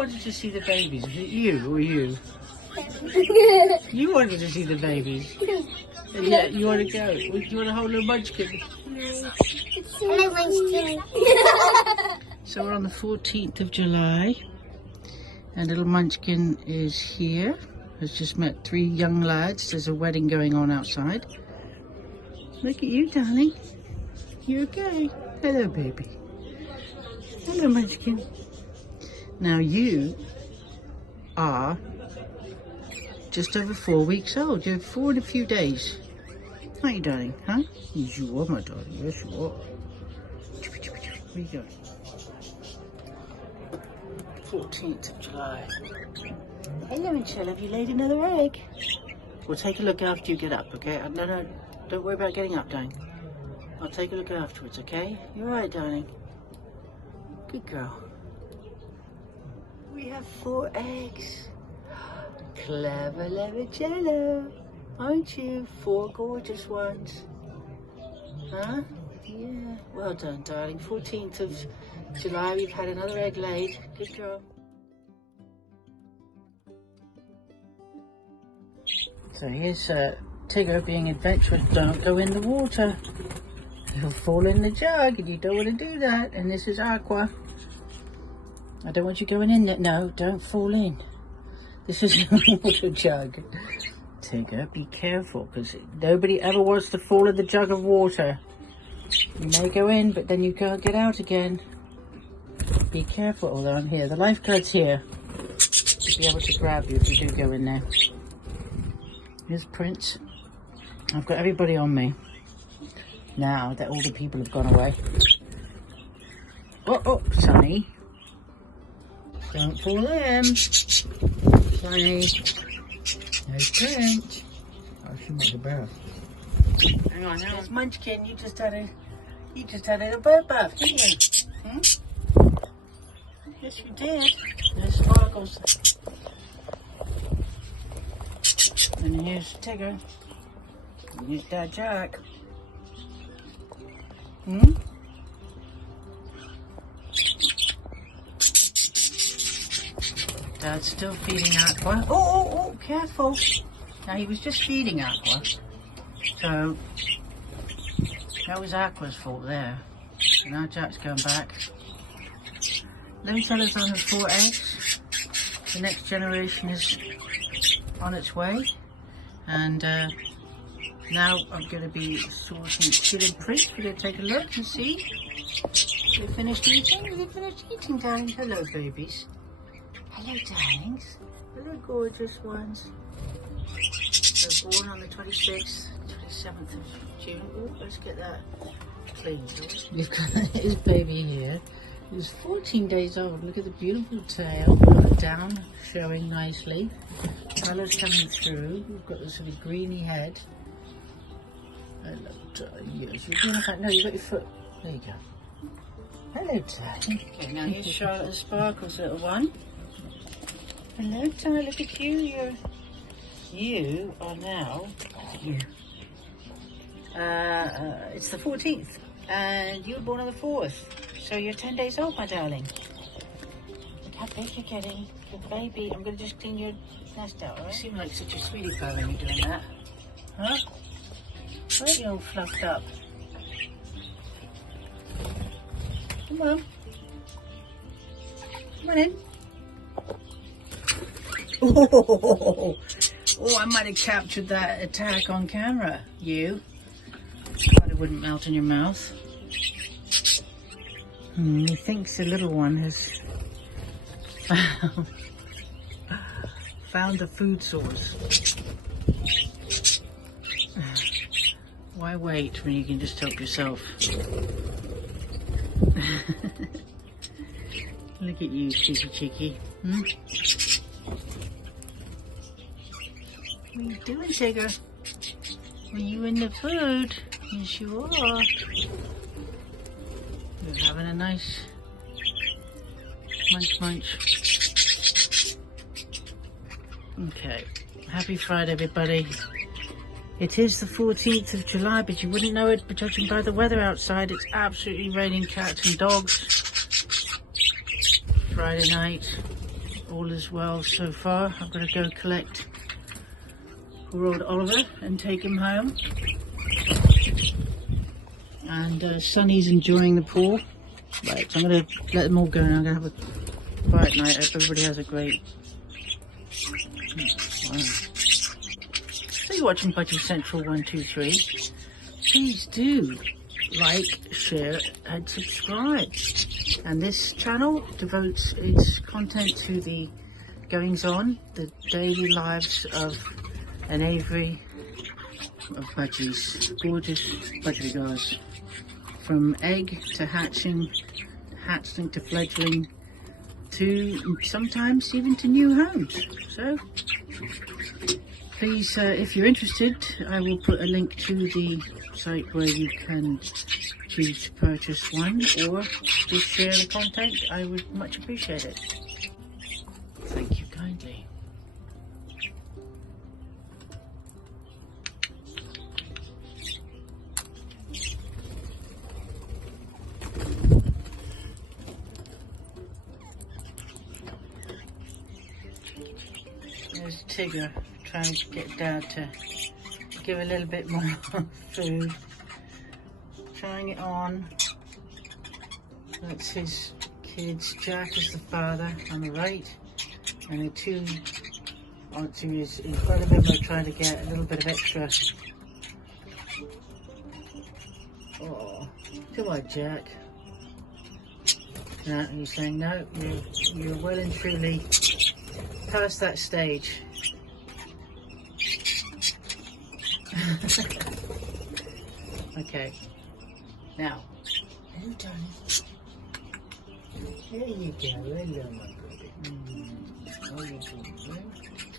wanted to see the babies? Was it you or you? You wanted to see the babies. And yet you want to go. You want to hold a munchkin. Hello, Munchkin. So we're on the 14th of July. And little Munchkin is here. Has just met 3 young lads. There's a wedding going on outside. Look at you, darling. You okay? Hello, baby. Hello, Munchkin. Now you are just over 4 weeks old. You're 4 in a few days. Aren't you, darling? Huh? Yes, you are, my darling. Yes, you are. Where you going? 14th of July. Hello, Michelle. Have you laid another egg? We'll take a look after you get up, okay? No, don't worry about getting up, darling. I'll take a look afterwards, okay? You're all right, darling. Good girl. We have 4 eggs. Clever Levicello, aren't you? 4 gorgeous ones. Huh? Yeah. Well done, darling. 14th of July, we've had another egg laid. Good girl. So here's Tigger being adventurous. Don't go in the water. He'll fall in the jug and you don't want to do that. And this is Aqua. I don't want you going in there. No, don't fall in. This is a water jug. Tigger, be careful, because nobody ever wants to fall in the jug of water. You may go in, but then you can't get out again. Be careful. Although I'm here. The lifeguard's here to be able to grab you if you do go in there. Here's Prince. I've got everybody on me. Now that all the people have gone away. Oh, Sonny. Don't fall in. Sonny. No Prince. Oh, she made a bath. Hang on, now it's Munchkin. You just had a bird bath, didn't you? Hmm? Yes, you did. There's sparkles. And here's Tigger. And here's Dad Jack. Hmm? Dad's still feeding Aqua. Oh, careful. Now, he was just feeding Aqua. So, that was Aqua's fault there. So now Jack's going back. Livicella's on her 4 eggs. The next generation is on its way. And now I'm going to be sorting Kid and Prince. We're going to take a look and see. They finished eating? They finished eating, darling. Hello, babies. Hello, darlings. Hello, gorgeous ones. They're born on the 26th, 27th of June. Oh, let's get that clean. We've got his baby here. He's 14 days old. Look at the beautiful tail. Down, showing nicely. Colours coming through. We've got the sort of greeny head. Hello, darling. Yes, you're doing that. No, you've got your foot. There you go. Hello, darling. Okay, now here's Charlotte and Sparkle's little one. Hello, Ty, look at you. You are now, it's the 14th, and you were born on the 4th, so you're 10 days old, my darling. Look how big you're getting, good baby. I'm going to just clean your nest out, alright? You seem like such a sweetie pie when you're doing that. Huh? Why are you all fluffed up? Come on. Come on in. Oh, I might have captured that attack on camera, you. But it wouldn't melt in your mouth. He thinks the little one has found the food source. Why wait when you can just help yourself? Look at you, cheeky. Hmm? What are you doing, Tigger? Are you in the food? Yes, you are. You're having a nice munch. Okay. Happy Friday, everybody. It is the 14th of July, but you wouldn't know it, but judging by the weather outside, it's absolutely raining cats and dogs. Friday night. all is well so far. I'm going to go collect poor old Oliver and take him home. And Sonny's enjoying the pool. Right, so I'm going to let them all go and I'm going to have a quiet night. I hope everybody has a great... Wow. So you're watching Budgie Central 123. Please do like, share and subscribe. And this channel devotes its content to the goings on, the daily lives of an aviary of budgies, gorgeous budgie girls, from egg to hatchling to fledgling, to sometimes even to new homes. So please, if you're interested, I will put a link to the site where you can choose to purchase one, or just share the content. I would much appreciate it. Thank you kindly. There's Tigger trying to get Dad to give a little bit more food. Trying it on. That's his kids. Jack is the father on the right, and the two onto his in front of him are trying to get a little bit of extra. Oh, come on, Jack. No, he's saying no. You're well and truly past that stage. Okay. Now, hello, darling. There you go. Hello, my baby. How are you doing?